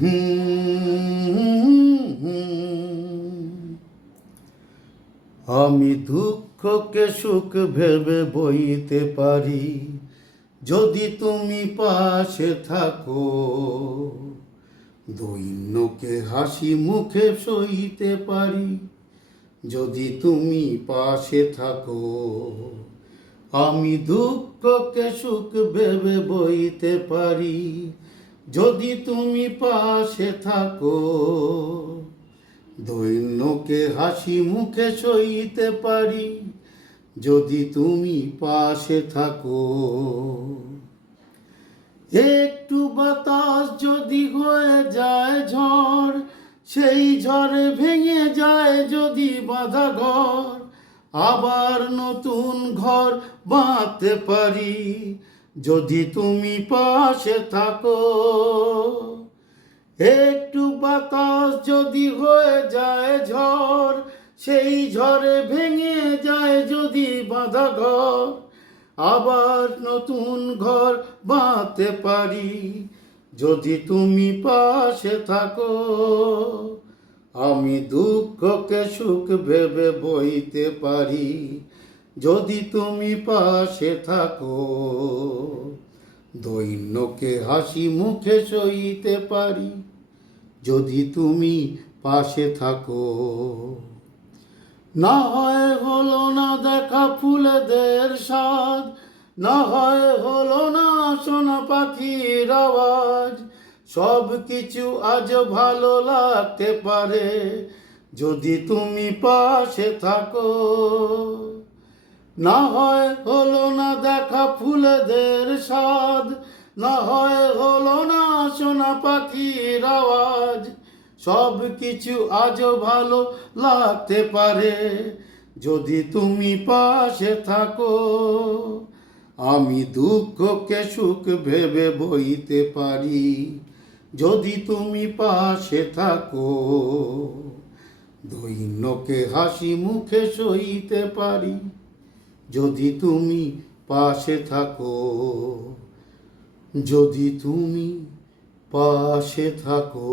Hmm. আমি দুঃখকে সুখ ভেবে বইতে পারি, যদি তুমি পাশে থাকো। দৈন্যকে হাসি মুখে সইতে পারি, যদি তুমি পাশে থাকো। আমি দুঃখকে সুখ ভেবে বইতে পারি যদি তুমি পাশে থাকো, দৈন্যকে হাসি মুখে সইতে পারি। যদি তুমি পাশে থাকো, একটু বাতাস যদি হয়ে যায় ঝড়, সেই ঝড়ে ভেঙে যায় যদি বাঁধা ঘর, আবার নতুন ঘর বাঁধতে পারি। যদি তুমি পাশে থাকো, একটু বাতাস যদি হয়ে যায় ঝড়, সেই ঝড়ে ভেঙে যায় যদি বাঁধা ঘর আবার নতুন ঘর বাঁধতে পারি। যদি তুমি পাশে থাকো, আমি দুঃখকে সুখ ভেবে বইতে পারি। যদি তুমি পাশে থাকো, দৈন্যকে হাসি মুখে সইতে পারি। যদি তুমি পাশে থাকো, না হয় হলো না দেখা ফুলেদের স্বাদ, না হয় হলো না শোনা পাখির আওয়াজ, সব কিছু আজ ভালো লাগতে পারে। যদি তুমি পাশে থাকো না হয় হলো না দেখা ফুলেদের স্বাদ, না হয় হলো না শোনা পাখির আওয়াজ, সব কিছু আজও ভালো লাগতে পারে। যদি তুমি পাশে থাকো, আমি দুঃখকে সুখ ভেবে বইতে পারি। যদি তুমি পাশে থাকো, দৈন্যকে হাসি মুখে সইতে পারি। যদি তুমি পাশে থাকো যদি তুমি পাশে থাকো।